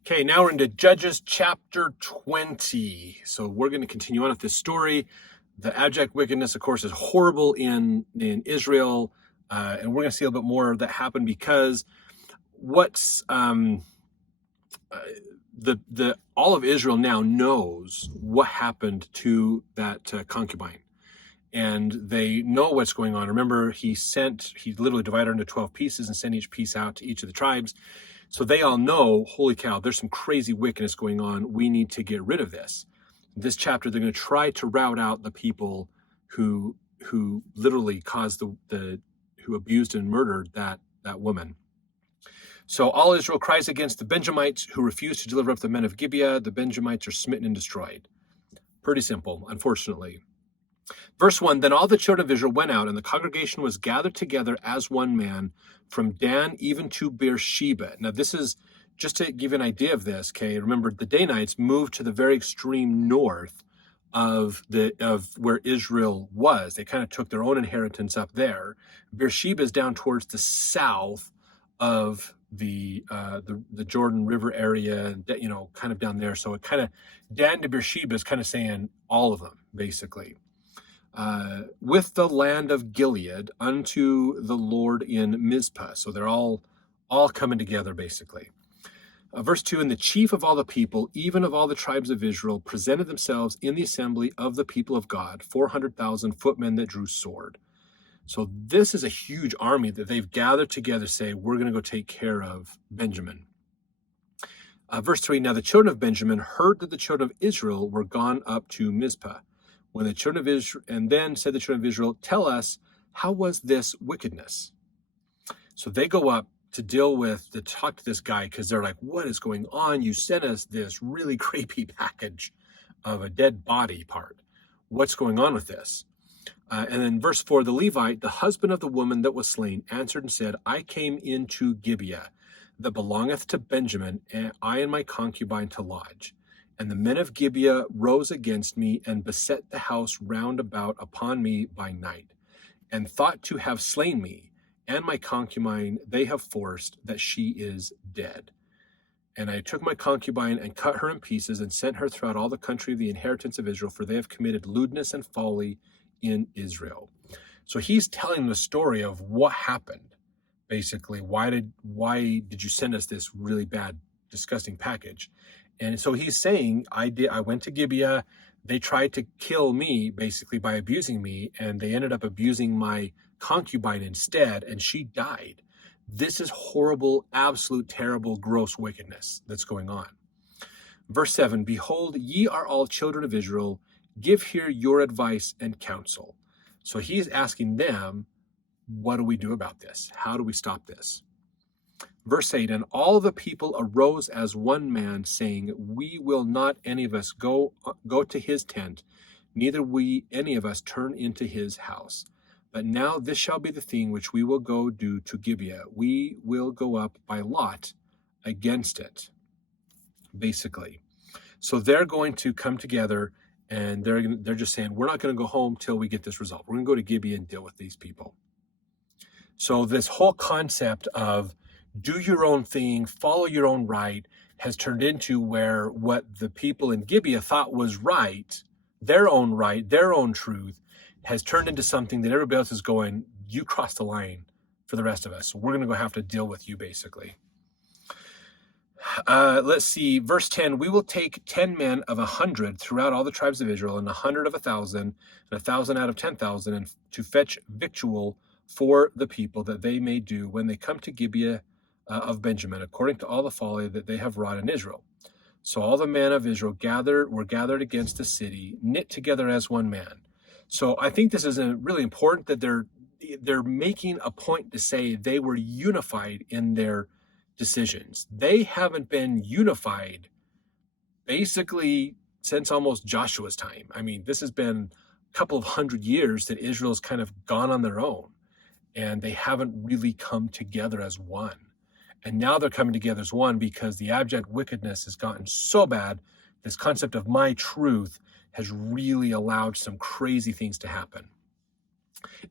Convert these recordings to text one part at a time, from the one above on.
Okay, now we're into Judges chapter 20. So we're going to continue on with this story. The abject wickedness, of course, is horrible in Israel, and we're going to see a little bit more of that happen because what's the all of Israel now knows what happened to that concubine, and they know what's going on. Remember, he literally divided her into 12 pieces and sent each piece out to each of the tribes. So they all know, holy cow, there's some crazy wickedness going on. We need to get rid of this. This chapter, they're going to try to rout out the people who literally caused who abused and murdered that woman. So all Israel cries against the Benjamites who refuse to deliver up the men of Gibeah. The Benjamites are smitten and destroyed. Pretty simple, unfortunately. Verse 1, then all the children of Israel went out, and the congregation was gathered together as one man, from Dan even to Beersheba. Now, this is, just to give you an idea of this, okay, remember, the Danites moved to the very extreme north of where Israel was. They kind of took their own inheritance up there. Beersheba is down towards the south of the Jordan River area, kind of down there. So it kind of, Dan to Beersheba is kind of saying all of them, basically. With the land of Gilead unto the Lord in Mizpah. So they're all coming together, basically. Verse 2, and the chief of all the people, even of all the tribes of Israel, presented themselves in the assembly of the people of God, 400,000 footmen that drew sword. So this is a huge army that they've gathered together, say, we're going to go take care of Benjamin. Verse 3, now the children of Benjamin heard that the children of Israel were gone up to Mizpah. When the children of Israel, and then said the children of Israel, tell us, how was this wickedness? So they go up to talk to this guy, because they're like, what is going on? You sent us this really creepy package of a dead body part. What's going on with this? And then verse 4, the Levite, the husband of the woman that was slain, answered and said, I came into Gibeah, that belongeth to Benjamin, and I and my concubine to lodge. And the men of Gibeah rose against me and beset the house round about upon me by night, and thought to have slain me, and my concubine they have forced, that she is dead. And I took my concubine and cut her in pieces and sent her throughout all the country of the inheritance of Israel, for they have committed lewdness and folly in Israel. So he's telling the story of what happened. Basically, why did you send us this really bad, disgusting package? And so he's saying, I went to Gibeah. They tried to kill me, basically, by abusing me, and they ended up abusing my concubine instead, and she died. This is horrible, absolute, terrible, gross wickedness that's going on. Verse 7, behold, ye are all children of Israel. Give here your advice and counsel. So he's asking them, what do we do about this? How do we stop this? Verse 8, and all the people arose as one man, saying, we will not any of us go to his tent, neither we any of us turn into his house. But now this shall be the thing which we will go do to Gibeah. We will go up by lot against it, basically. So they're going to come together, and they're just saying, we're not going to go home till we get this resolved. We're going to go to Gibeah and deal with these people. So this whole concept of do your own thing, follow your own right, has turned into where what the people in Gibeah thought was right, their own truth, has turned into something that everybody else is going, you crossed the line for the rest of us. So we're going to go have to deal with you, basically. Let's see, verse 10, we will take 10 men of 100 throughout all the tribes of Israel, and 100 of 1,000, and 1,000 out of 10,000, and to fetch victual for the people, that they may do when they come to Gibeah of Benjamin, according to all the folly that they have wrought in Israel. So all the men of Israel were gathered against the city, knit together as one man. So I think this is really important that they're making a point to say they were unified in their decisions. They haven't been unified basically since almost Joshua's time. I mean, this has been a couple of 100 years that Israel's kind of gone on their own, and they haven't really come together as one. And now they're coming together as one because the abject wickedness has gotten so bad. This concept of my truth has really allowed some crazy things to happen.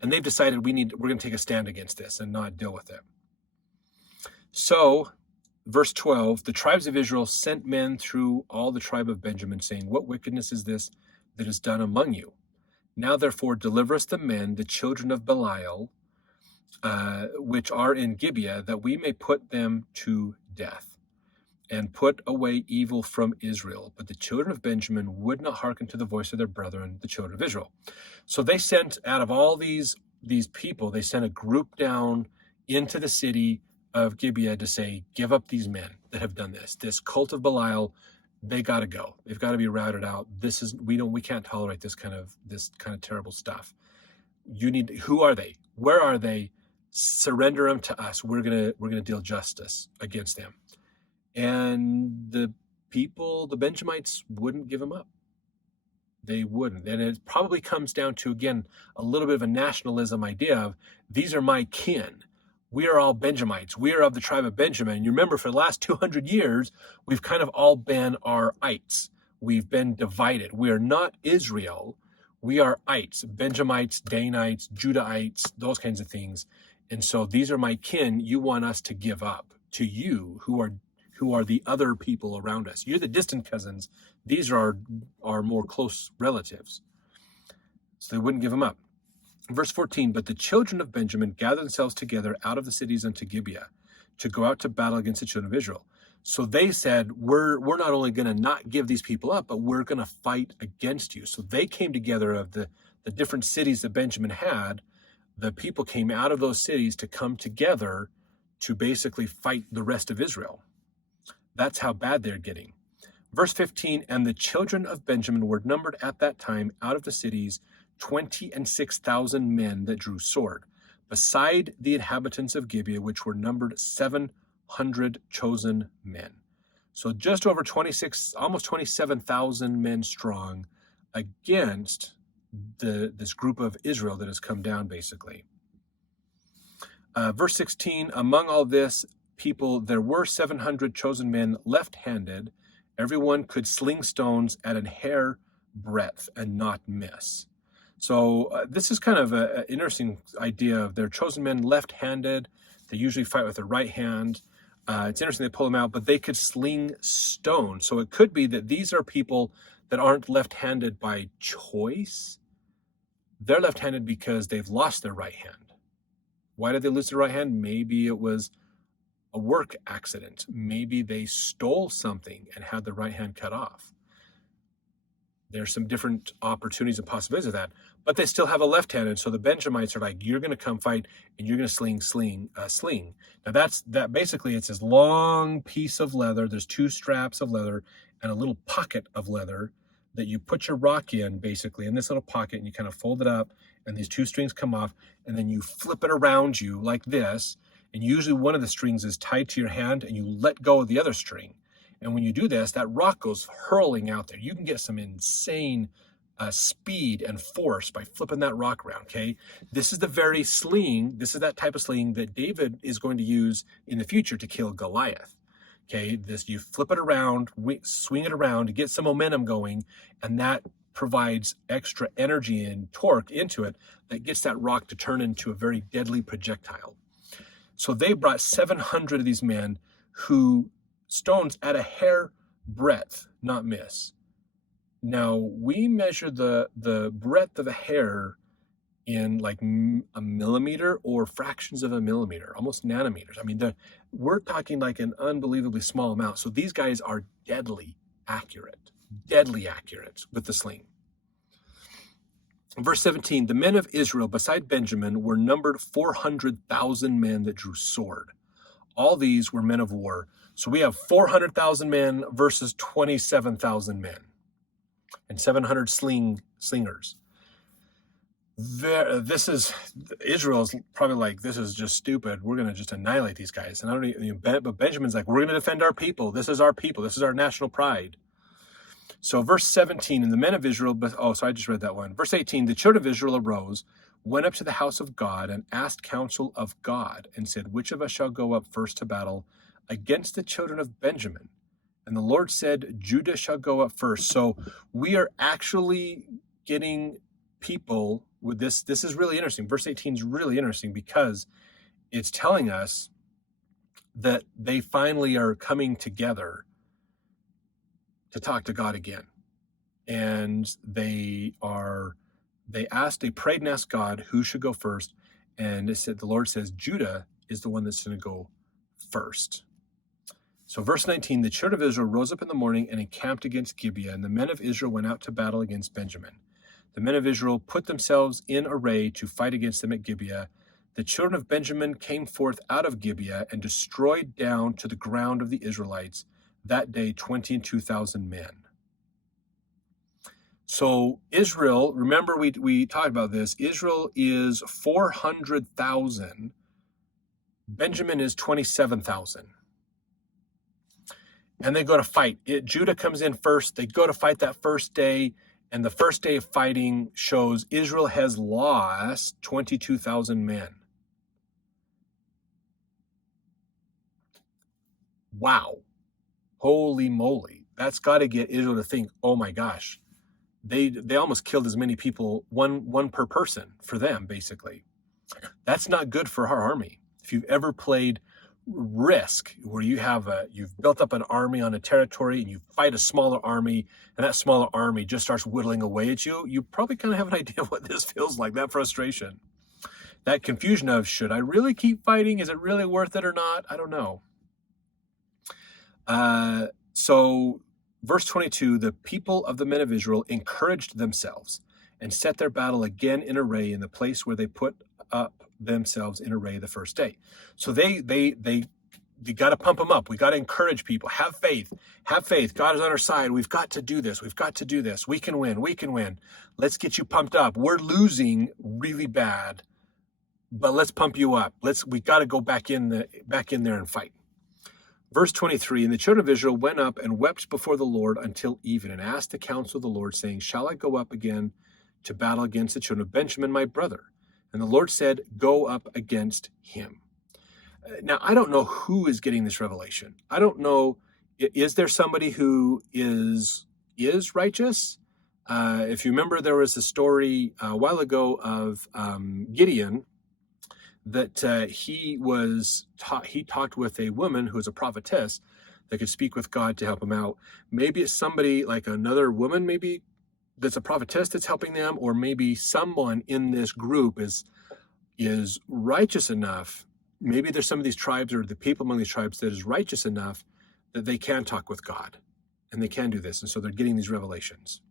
And they've decided we're going to take a stand against this and not deal with it. So verse 12, the tribes of Israel sent men through all the tribe of Benjamin, saying, what wickedness is this that is done among you? Now therefore deliver us the men, the children of Belial, which are in Gibeah, that we may put them to death, and put away evil from Israel. But the children of Benjamin would not hearken to the voice of their brethren, the children of Israel. So they sent, out of all these people, they sent a group down into the city of Gibeah to say, give up these men that have done this cult of Belial. They got to go. They've got to be routed out. We can't tolerate this kind of terrible stuff. Who are they? Where are they? Surrender them to us. We're gonna deal justice against them. And the Benjamites wouldn't give them up. They wouldn't. And it probably comes down to, again, a little bit of a nationalism idea of, these are my kin. We are all Benjamites. We are of the tribe of Benjamin. You remember, for the last 200 years, we've kind of all been our ites. We've been divided. We are not Israel. We are ites, Benjamites, Danites, Judahites, those kinds of things. And so these are my kin. You want us to give up to you, who are the other people around us. You're the distant cousins. These are our more close relatives. So they wouldn't give them up. Verse 14, but the children of Benjamin gathered themselves together out of the cities unto Gibeah to go out to battle against the children of Israel. So they said, we're not only going to not give these people up, but we're going to fight against you. So they came together, of the different cities that Benjamin had. The people came out of those cities to come together to basically fight the rest of Israel. That's how bad they're getting. Verse 15, and the children of Benjamin were numbered at that time out of the cities 26,000 men that drew sword, beside the inhabitants of Gibeah, which were numbered 700 chosen men. So just over 26, almost 27,000 men strong against this group of Israel that has come down, basically. Verse 16, among all this people, there were 700 chosen men left-handed. Everyone could sling stones at an hair breadth and not miss. So this is kind of an interesting idea of their chosen men left-handed. They usually fight with their right hand. It's interesting they pull them out, but they could sling stones. So it could be that these are people that aren't left-handed by choice. They're left-handed because they've lost their right hand. Why did they lose their right hand? Maybe it was a work accident. Maybe they stole something and had the right hand cut off. There's some different opportunities and possibilities of that, but they still have a left hand. And so the Benjamites are like, you're going to come fight and you're going to sling. Now that basically, it's this long piece of leather. There's two straps of leather and a little pocket of leather that you put your rock in, basically in this little pocket, and you kind of fold it up and these two strings come off, and then you flip it around you like this. And usually one of the strings is tied to your hand and you let go of the other string. And when you do this, that rock goes hurling out there. You can get some insane speed and force by flipping that rock around, okay? This is the very sling, this is that type of sling that David is going to use in the future to kill Goliath, okay? You flip it around, swing it around to get some momentum going, and that provides extra energy and torque into it that gets that rock to turn into a very deadly projectile. So they brought 700 of these men who stones at a hair breadth, not miss. Now, we measure the breadth of a hair in like a millimeter or fractions of a millimeter, almost nanometers. I mean, we're talking like an unbelievably small amount. So these guys are deadly accurate with the sling. Verse 17, the men of Israel beside Benjamin were numbered 400,000 men that drew sword. All these were men of war. So we have 400,000 men versus 27,000 men and 700 slingers. Israel's probably like, this is just stupid. We're going to just annihilate these guys. And but Benjamin's like, we're going to defend our people. This is our people. This is our national pride. So verse 17, and the men of Israel, I just read that one. Verse 18, the children of Israel arose, went up to the house of God, and asked counsel of God, and said, which of us shall go up first to battle against the children of Benjamin? And the Lord said, Judah shall go up first. So we are actually getting people with this. This is really interesting. Verse 18 is really interesting because it's telling us that they finally are coming together to talk to God again. And they prayed and asked God who should go first. And the Lord says, Judah is the one that's going to go first. So verse 19, the children of Israel rose up in the morning and encamped against Gibeah, and the men of Israel went out to battle against Benjamin. The men of Israel put themselves in array to fight against them at Gibeah. The children of Benjamin came forth out of Gibeah and destroyed down to the ground of the Israelites that day 22,000 men. So Israel, remember we talked about this, Israel is 400,000. Benjamin is 27,000. And they go to fight. Judah comes in first. They go to fight that first day. And the first day of fighting shows Israel has lost 22,000 men. Wow. Holy moly. That's got to get Israel to think, oh my gosh, they almost killed as many people, one per person for them, basically. That's not good for our army. If you've ever played Risk, where you've built up an army on a territory and you fight a smaller army, and that smaller army just starts whittling away at you, you probably kind of have an idea what this feels like, that frustration. That confusion of, should I really keep fighting? Is it really worth it or not? I don't know. So verse 22, the people of the men of Israel encouraged themselves and set their battle again in array in the place where they put up themselves in array the first day. So they got to pump them up. We got to encourage people. Have faith. God is on our side. We've got to do this. We can win. Let's get you pumped up. We're losing really bad, but let's pump you up. We got to go back in there and fight. Verse 23, and the children of Israel went up and wept before the Lord until even, and asked the counsel of the Lord, saying, shall I go up again to battle against the children of Benjamin, my brother? And the Lord said, go up against him. Now, I don't know who is getting this revelation. I don't know, is there somebody who is righteous? If you remember, there was a story a while ago of Gideon, that he talked with a woman who was a prophetess that could speak with God to help him out. Maybe it's somebody like another woman, maybe that's a prophetess that's helping them, or maybe someone in this group is righteous enough. Maybe there's some of these tribes or the people among these tribes that is righteous enough that they can talk with God and they can do this. And so they're getting these revelations.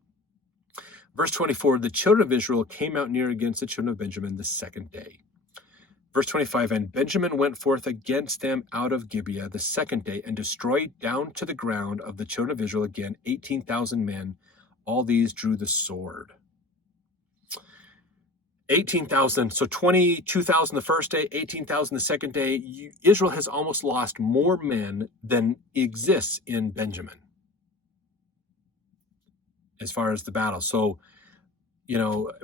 Verse 24, the children of Israel came out near against the children of Benjamin the second day. Verse 25, and Benjamin went forth against them out of Gibeah the second day and destroyed down to the ground of the children of Israel again 18,000 men. All these drew the sword. 18,000, so 22,000 the first day, 18,000 the second day. Israel has almost lost more men than exists in Benjamin as far as the battle. So,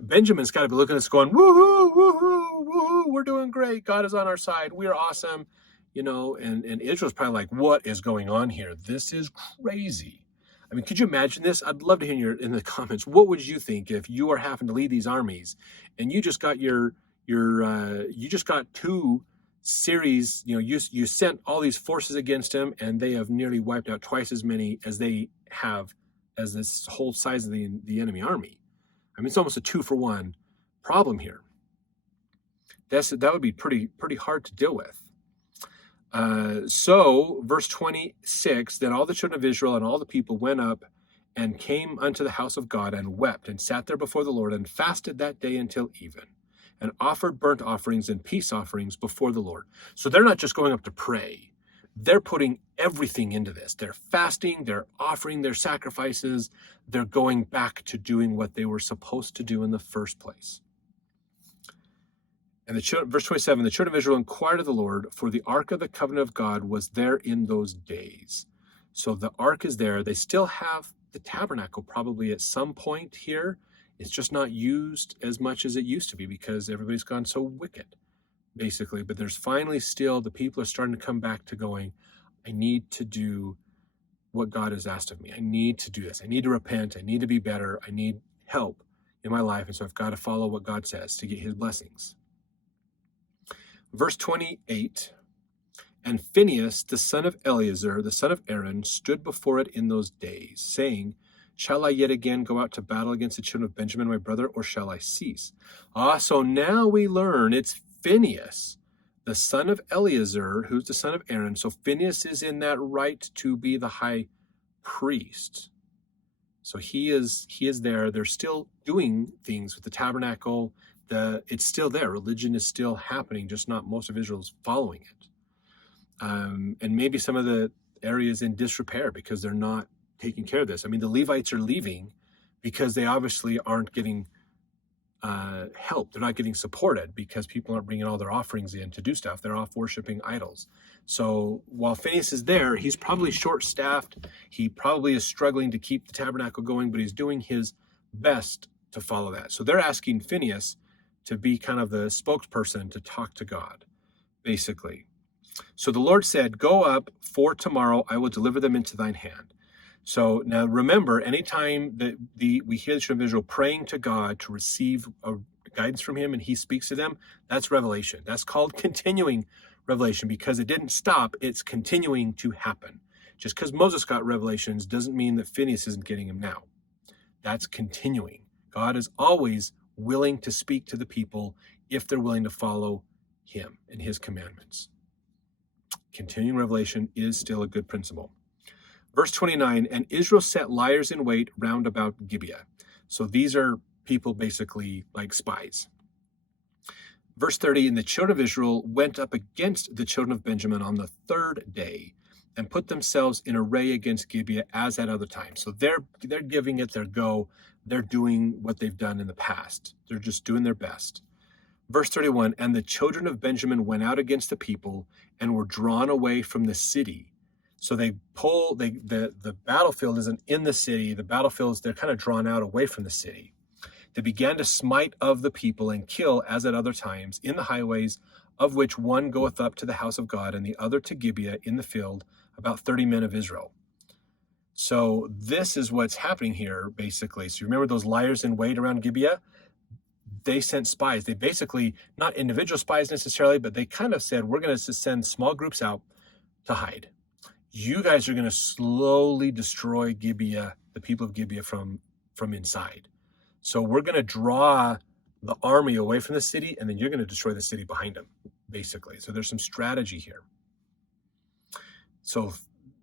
Benjamin's got to be looking at us going, woohoo, woohoo, woohoo, we're doing great. God is on our side. We're awesome. And Israel's probably like, what is going on here? This is crazy. I mean, could you imagine this? I'd love to hear in the comments, what would you think if you are having to lead these armies and you just got you just got two series, you sent all these forces against him and they have nearly wiped out twice as many as they have as this whole size of the enemy army. I mean, it's almost a 2-for-1 problem here. That would be pretty hard to deal with. So verse 26, then all the children of Israel and all the people went up and came unto the house of God and wept and sat there before the Lord and fasted that day until even and offered burnt offerings and peace offerings before the Lord. So they're not just going up to pray. They're putting everything into this. They're fasting, they're offering their sacrifices, they're going back to doing what they were supposed to do in the first place. And verse 27, the children of Israel inquired of the Lord, for the ark of the covenant of God was there in those days. So the ark is there. They still have the tabernacle probably at some point here. It's just not used as much as it used to be because everybody's gone so wicked, basically. But there's finally still, the people are starting to come back to going, I need to do what God has asked of me. I need to do this. I need to repent. I need to be better. I need help in my life. And so I've got to follow what God says to get his blessings. Verse 28, And Phinehas, the son of Eleazar, the son of Aaron, stood before it in those days, saying, Shall I yet again go out to battle against the children of Benjamin, my brother, or shall I cease? So now we learn it's Phinehas, the son of Eleazar, who's the son of Aaron. So Phinehas is in that right to be the high priest. So he is there. They're still doing things with the tabernacle. It's still there. Religion is still happening, just not most of Israel's following it. And maybe some of the areas in disrepair because they're not taking care of this. I mean, the Levites are leaving because they obviously aren't getting help. They're not getting supported because people aren't bringing all their offerings in to do stuff. They're off worshiping idols. So while Phinehas is there, he's probably short-staffed. He probably is struggling to keep the tabernacle going, but he's doing his best to follow that. So they're asking Phinehas to be kind of the spokesperson to talk to God, basically. So the Lord said, Go up, for tomorrow I will deliver them into thine hand. So now remember, anytime that we hear the children of Israel praying to God to receive a guidance from him and he speaks to them, that's revelation. That's called continuing revelation because it didn't stop, it's continuing to happen. Just because Moses got revelations doesn't mean that Phinehas isn't getting them now. That's continuing. God is always willing to speak to the people if they're willing to follow him and his commandments. Continuing revelation is still a good principle. Verse 29, and Israel set liers in wait round about Gibeah. So these are people basically like spies. Verse 30, and the children of Israel went up against the children of Benjamin on the third day and put themselves in array against Gibeah as at other times. So they're giving it their go. They're doing what they've done in the past. They're just doing their best. Verse 31, and the children of Benjamin went out against the people and were drawn away from the city. So the battlefield isn't in the city. The battlefield is, they're kind of drawn out away from the city. They began to smite of the people and kill as at other times in the highways, of which one goeth up to the house of God and the other to Gibeah in the field, about 30 men of Israel. So this is what's happening here, basically. So you remember those liers in wait around Gibeah? They sent spies. They basically, not individual spies necessarily, but they kind of said, we're going to send small groups out to hide. You guys are going to slowly destroy Gibeah, the people of Gibeah from inside. So we're going to draw the army away from the city, and then you're going to destroy the city behind them, basically. So there's some strategy here. So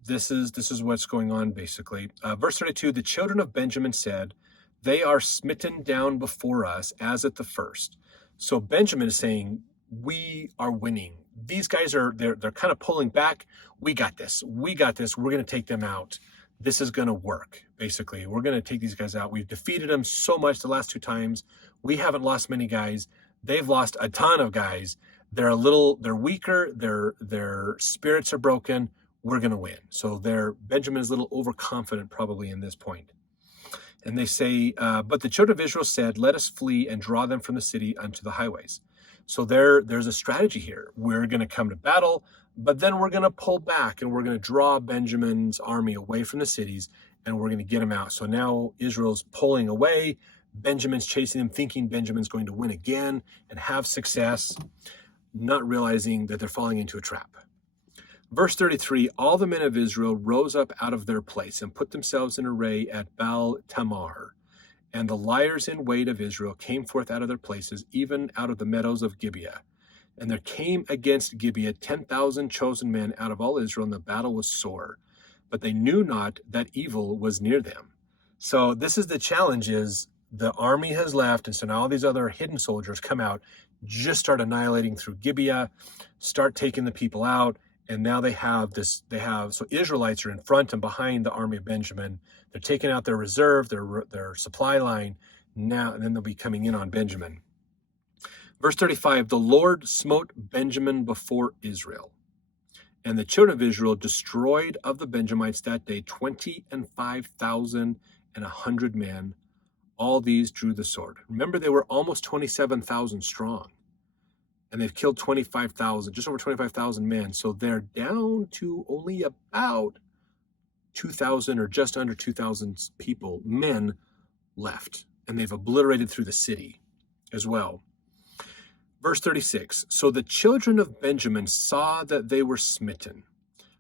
this is what's going on, basically. Verse 32, the children of Benjamin said, they are smitten down before us as at the first. So Benjamin is saying, we are winning. These guys they're kind of pulling back. We got this. We're going to take them out. This is going to work, basically. We're going to take these guys out. We've defeated them so much the last two times. We haven't lost many guys. They've lost a ton of guys. They're weaker. Their spirits are broken. We're going to win. So Benjamin is a little overconfident probably in this point. And they say, but the children of Israel said, let us flee and draw them from the city unto the highways. So there's a strategy here. We're going to come to battle, but then we're going to pull back and we're going to draw Benjamin's army away from the cities and we're going to get them out. So now Israel's pulling away. Benjamin's chasing them, thinking Benjamin's going to win again and have success, not realizing that they're falling into a trap. Verse 33, all the men of Israel rose up out of their place and put themselves in array at Baal Tamar. And the liers in wait of Israel came forth out of their places, even out of the meadows of Gibeah. And there came against Gibeah 10,000 chosen men out of all Israel, and the battle was sore. But they knew not that evil was near them. So this is the challenge, is the army has left, and so now all these other hidden soldiers come out, just start annihilating through Gibeah, start taking the people out, and now so Israelites are in front and behind the army of Benjamin. They're taking out their reserve, their supply line now, and then they'll be coming in on Benjamin. Verse 35, the Lord smote Benjamin before Israel. And the children of Israel destroyed of the Benjamites that day 25,100 men. All these drew the sword. Remember, they were almost 27,000 strong. And they've killed 25,000, just over 25,000 men. So they're down to only about 2,000 or just under 2,000 men left. And they've obliterated through the city as well. Verse 36, so the children of Benjamin saw that they were smitten,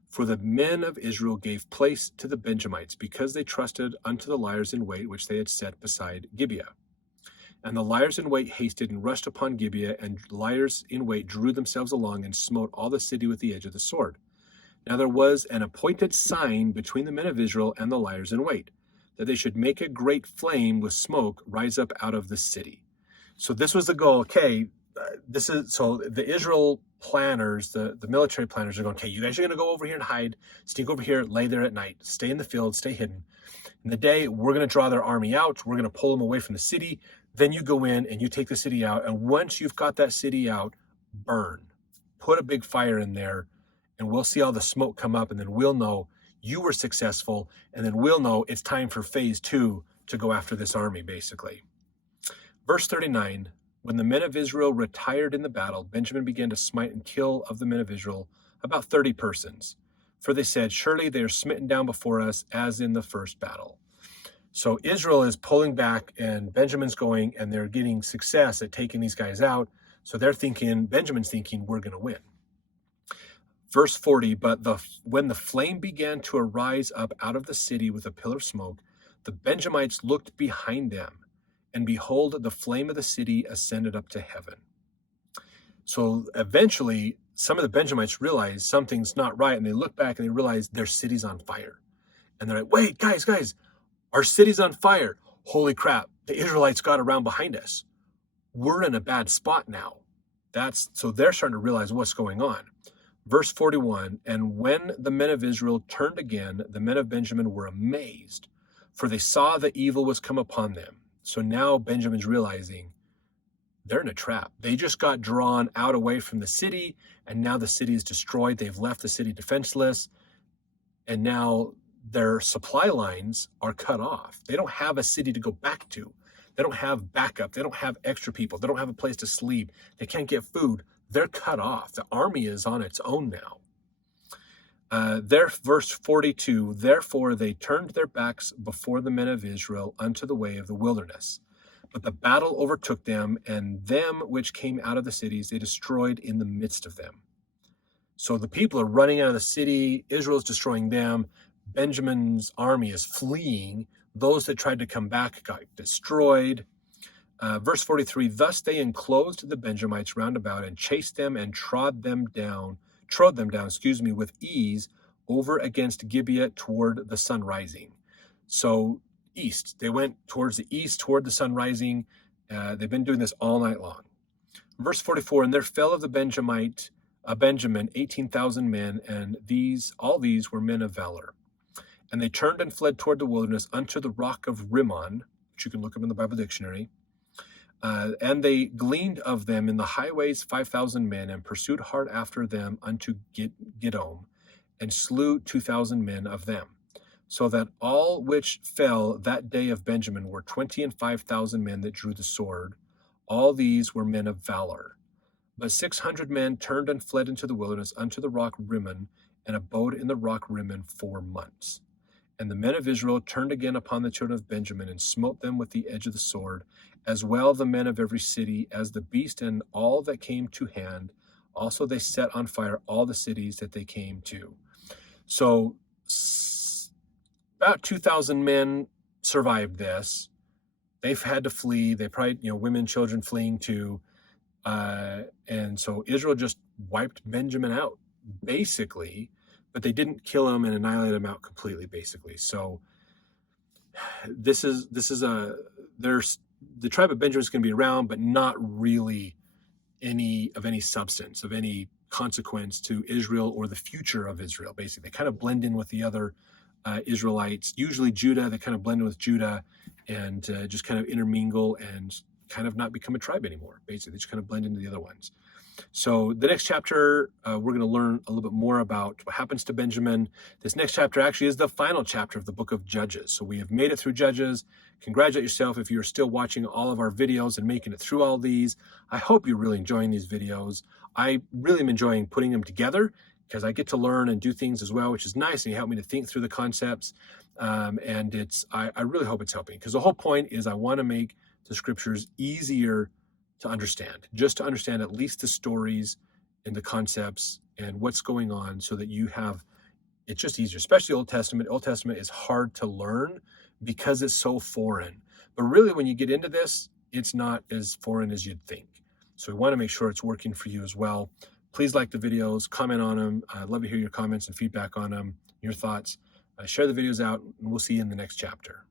for the men of Israel gave place to the Benjamites, because they trusted unto the liers in wait, which they had set beside Gibeah. And the liers in wait hasted and rushed upon Gibeah, and liers in wait drew themselves along and smote all the city with the edge of the sword. Now there was an appointed sign between the men of Israel and the liers in wait, that they should make a great flame with smoke rise up out of the city. So this was the goal. Okay, so the Israel planners, the military planners are going, okay, you guys are going to go over here and hide, sneak over here, lay there at night, stay in the field, stay hidden. In the day, we're going to draw their army out. We're going to pull them away from the city. Then you go in and you take the city out. And once you've got that city out, burn. Put a big fire in there, and we'll see all the smoke come up, and then we'll know you were successful, and then we'll know it's time for phase 2 to go after this army, basically. Verse 39, when the men of Israel retired in the battle, Benjamin began to smite and kill of the men of Israel about 30 persons. For they said, surely they are smitten down before us as in the first battle. So Israel is pulling back and Benjamin's going, and they're getting success at taking these guys out. So they're thinking, Benjamin's thinking, we're going to win. Verse 40, but when the flame began to arise up out of the city with a pillar of smoke, the Benjamites looked behind them, and behold, the flame of the city ascended up to heaven. So eventually, some of the Benjamites realize something's not right, and they look back and they realize their city's on fire. And they're like, wait, guys, our city's on fire. Holy crap, the Israelites got around behind us. We're in a bad spot now. So they're starting to realize what's going on. Verse 41, and when the men of Israel turned again, the men of Benjamin were amazed, for they saw the evil was come upon them. So now Benjamin's realizing they're in a trap. They just got drawn out away from the city, and now the city is destroyed. They've left the city defenseless, and now their supply lines are cut off. They don't have a city to go back to. They don't have backup. They don't have extra people. They don't have a place to sleep. They can't get food. They're cut off. The army is on its own now. Verse 42, therefore they turned their backs before the men of Israel unto the way of the wilderness. But the battle overtook them, and them which came out of the cities they destroyed in the midst of them. So the people are running out of the city. Israel's destroying them. Benjamin's army is fleeing. Those that tried to come back got destroyed. Verse 43, thus they enclosed the Benjamites round about and chased them and trod them down, with ease over against Gibeah toward the sun rising. So east, they went towards the east, toward the sun rising. They've been doing this all night long. Verse 44, and there fell of the Benjamin 18,000 men, and all these were men of valor. And they turned and fled toward the wilderness unto the rock of Rimmon, which you can look up in the Bible dictionary. And they gleaned of them in the highways 5,000 men, and pursued hard after them unto Gidom, and slew 2,000 men of them. So that all which fell that day of Benjamin were 25,000 men that drew the sword. All these were men of valor. But 600 men turned and fled into the wilderness unto the rock Rimmon, and abode in the rock Rimmon 4 months. And the men of Israel turned again upon the children of Benjamin, and smote them with the edge of the sword, as well the men of every city, as the beast and all that came to hand. Also they set on fire all the cities that they came to. So about 2,000 men survived this. They've had to flee. They probably, women, children fleeing too. And so Israel just wiped Benjamin out, basically, but they didn't kill him and annihilate him out completely, basically. So the tribe of Benjamin is going to be around, but not really any substance, of any consequence to Israel or the future of Israel. Basically, they kind of blend in with the other Israelites. Usually Judah, they kind of blend in with Judah and just kind of intermingle and kind of not become a tribe anymore. Basically, they just kind of blend into the other ones. So the next chapter, we're going to learn a little bit more about what happens to Benjamin. This next chapter actually is the final chapter of the book of Judges. So we have made it through Judges. Congratulate yourself if you're still watching all of our videos and making it through all these. I hope you're really enjoying these videos. I really am enjoying putting them together because I get to learn and do things as well, which is nice, and you help me to think through the concepts. And I really hope it's helping, because the whole point is I want to make the scriptures easier to understand, just to understand at least the stories and the concepts and what's going on, so that you have, it's just easier, especially Old Testament. Old Testament is hard to learn because it's so foreign. But really, when you get into this, it's not as foreign as you'd think. So we want to make sure it's working for you as well. Please like the videos, comment on them. I'd love to hear your comments and feedback on them, your thoughts. Share the videos out, and we'll see you in the next chapter.